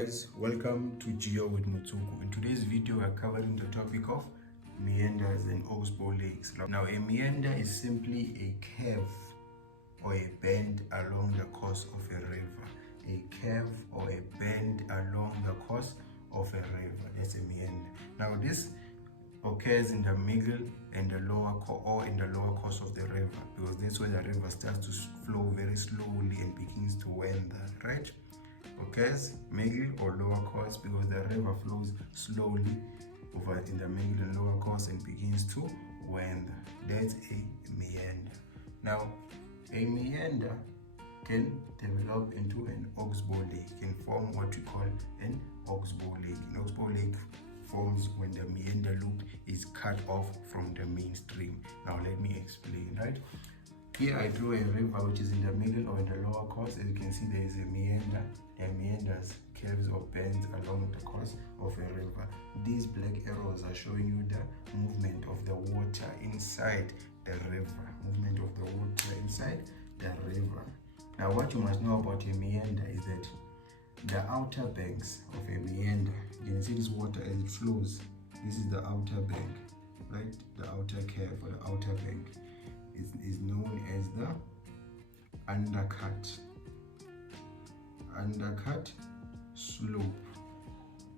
Guys, welcome to Geo with Mutsuku. In today's video, we're covering the topic of Meanders and Oxbow Lakes. Now, a meander is simply a curve or a bend along the course of a river. A curve or a bend along the course of a river. That's a meander. Now, this occurs in the middle and the lower course of the river, because that's where the river starts to flow very slowly and begins to wander, right? Occurs middle or lower course because the river flows slowly over in the middle and lower course and begins to wander. That's a meander. Now, a meander can develop into an oxbow lake, can form what we call an oxbow lake. An oxbow lake forms when the meander loop is cut off from the main stream. Now let me explain, right? Here I draw a river which is in the middle or in the lower course. As you can see, there is a meander. There are meanders, curves or bends along the course of a river. These black arrows are showing you the movement of the water inside the river. Movement of the water inside the river. Now what you must know about a meander is that the outer banks of a meander, you can see this water as it flows. This is the outer bank, right? The outer curve or the outer bank is known as the undercut slope,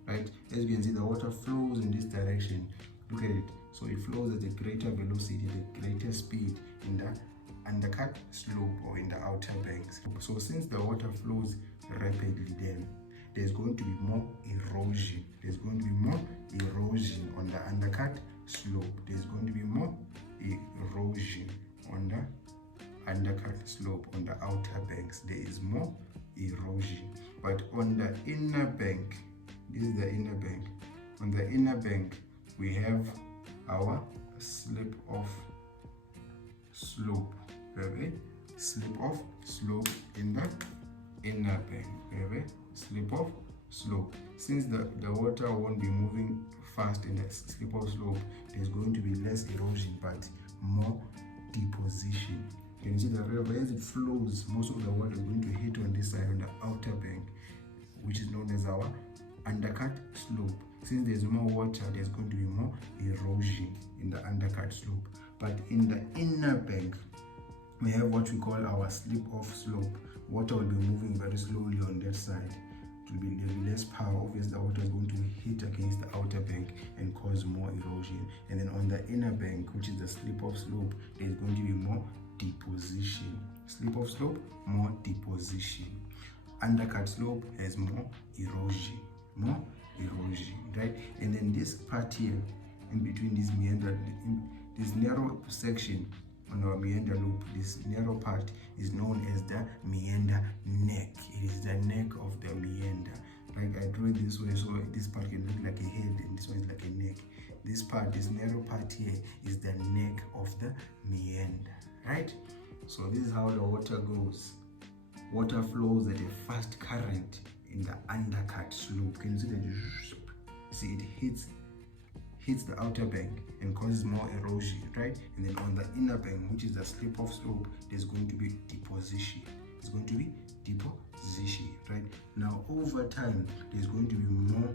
right? As you can see, the water flows in this direction. Look at it. So it flows at a greater velocity, at a greater speed in the undercut slope or in the outer banks. So since the water flows rapidly, then there's going to be more erosion. There's going to be more erosion on the undercut slope. There's going to be more erosion on the undercut slope on the outer banks. There is more erosion. But on the inner bank, this is the inner bank. On the inner bank, we have our slip of slope. We have a slip of slope in the inner bank. We have a slip of slope. Since the water won't be moving fast in the slip of slope, there's going to be less erosion but more deposition. You can see the river as it flows, most of the water is going to hit on this side, on the outer bank, which is known as our undercut slope. Since there's more water, there's going to be more erosion in the undercut slope. But in the inner bank, we have what we call our slip of slope. Water will be moving very slowly on that side. There will be less power. Obviously, the water is going to hit against the outer bank and cause more erosion. And then on the inner bank, which is the slip of slope, there's going to be more deposition. Slip of slope, more deposition. Undercut slope has more erosion. More erosion, right? And then this part here, in between this meander, this narrow section on our meander loop, this narrow part is known as the meander neck. It is the neck of the meander. Like I drew it this way, so this part can look like a head and this one is like a neck. This part, this narrow part here, is the neck of the meander, right? So this is how the water goes. Water flows at a fast current in the undercut slope. Can you see that? See, it hits the outer bank and causes more erosion, right? And then on the inner bank, which is the slip of slope, there's going to be deposition. It's going to be deposition, right? Now over time, there's going to be more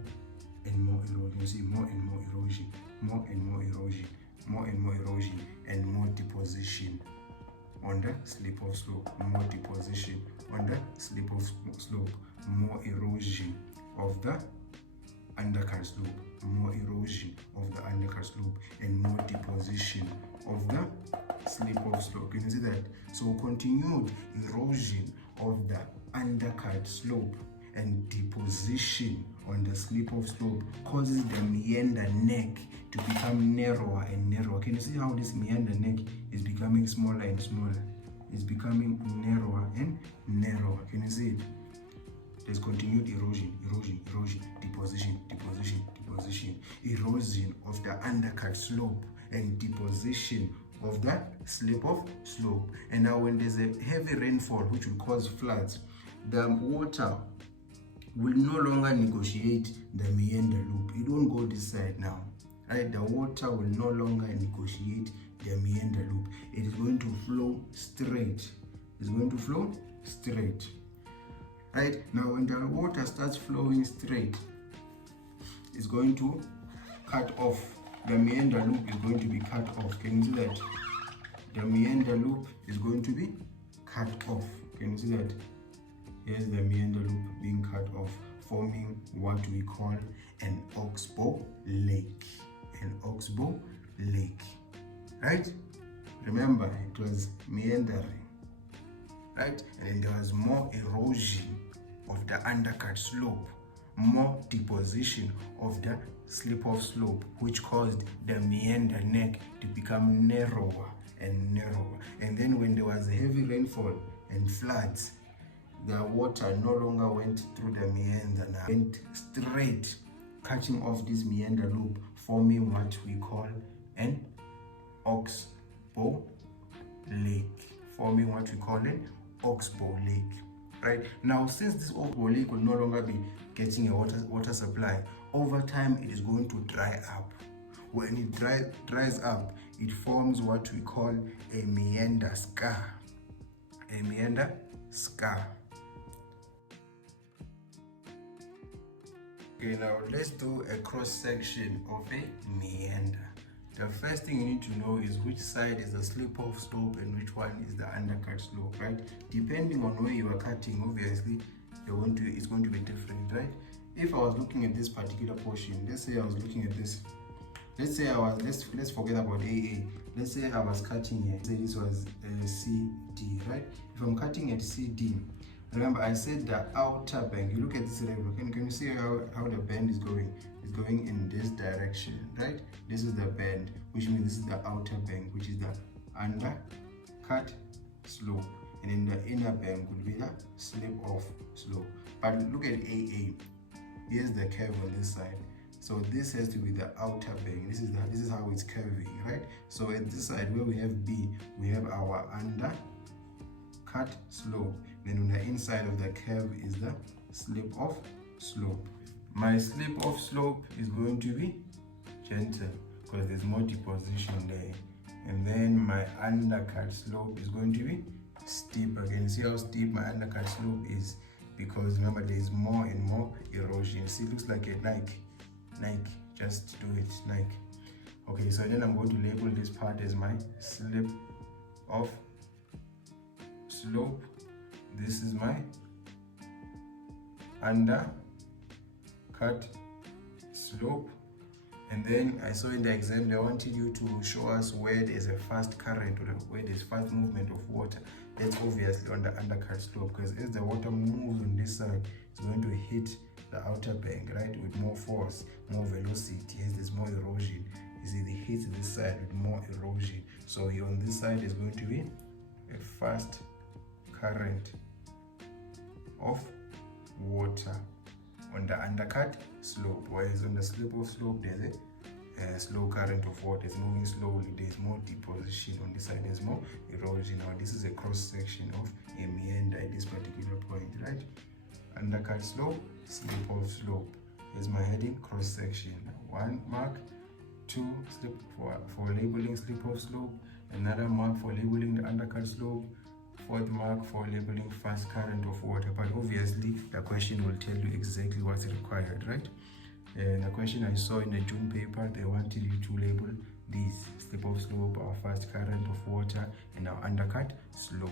and more erosion. You see, more and more erosion, more and more erosion, more and more erosion, and more deposition on the slip of slope. More deposition on the slip of slope. More erosion of the undercut slope, more erosion of the undercut slope, and more deposition of the slip of slope. Can you see that? So continued erosion of the undercut slope and deposition on the slip of slope causes the meander neck to become narrower and narrower. Can you see how this meander neck is becoming smaller and smaller? It's becoming narrower and narrower. Can you see it? There's continued erosion, deposition, erosion of the undercut slope and deposition of the slip of slope. And now when there's a heavy rainfall which will cause floods, the water will no longer negotiate the meander loop. It won't go this side now, right? The water will no longer negotiate the meander loop. It is going to flow straight. It's going to flow straight. right? Now when the water starts flowing straight, it's going to cut off. The meander loop is going to be cut off. Can you see that? The meander loop is going to be cut off. Can you see that? Here's the meander loop being cut off, forming what we call an oxbow lake. An oxbow lake, right? Remember, it was meandering, right? And there was more erosion of the undercut slope, more deposition of the slip-off slope, which caused the meander neck to become narrower and narrower. And then when there was heavy rainfall and floods, the water no longer went through the meander, now went straight, cutting off this meander loop, forming what we call an oxbow lake. Forming what we call an oxbow lake. Right now, since this oxbow lake will no longer be getting a water supply, over time it is going to dry up. When it dries up, it forms what we call a meander scar. A meander scar. Okay, now let's do a cross section of a meander. The first thing you need to know is which side is the slip-off slope and which one is the undercut slope, right? Depending on where you are cutting, obviously, it's going to be different, right? If I was looking at this particular portion, let's say I was looking at this. Let's say let's forget about AA. Let's say I was cutting here. Say this was CD, right? If I'm cutting at CD, remember I said the outer bend. You look at this level. Can you see how the bend is going? It's going in this direction, right? This is the bend, which means this is the outer bend, which is the undercut slope. And then the inner bend would be the slip-off slope. But look at AA. Here's the curve on this side. So this has to be the outer bend. This is how it's curving, right? So at this side where we have B, we have our undercut slope. Then on the inside of the curve is the slip-off slope. My slip-off slope is going to be gentle because there's more deposition there. And then my undercut slope is going to be steep. Again, see how steep my undercut slope is, because remember there's more and more erosion. See, it looks like a Nike, just do it, Nike. Okay, so then I'm going to label this part as my slip-off slope. This is my undercut slope. And then I saw in the exam they wanted you to show us where there's a fast current or where there's fast movement of water. That's obviously on the undercut slope, because as the water moves on this side, it's going to hit the outer bank, right, with more force, more velocity. As there's more erosion, you see, it hits this side with more erosion. So here on this side is going to be a fast current of water on the undercut slope, whereas on the slip-off slope there's a slow current of water. It's moving slowly. There's more deposition on this side. There's more erosion. Now this is a cross section of a meander at this particular point, right? Undercut slope, slip-off slope. Here's my heading: cross section. 1 mark, 2 for labeling slip-off slope, another mark for labeling the undercut slope, 4th mark for labeling fast current of water. But obviously the question will tell you exactly what's required, right? And the question I saw in the June paper, they wanted you to label these: slip-off slope, our fast current of water, and our undercut slope.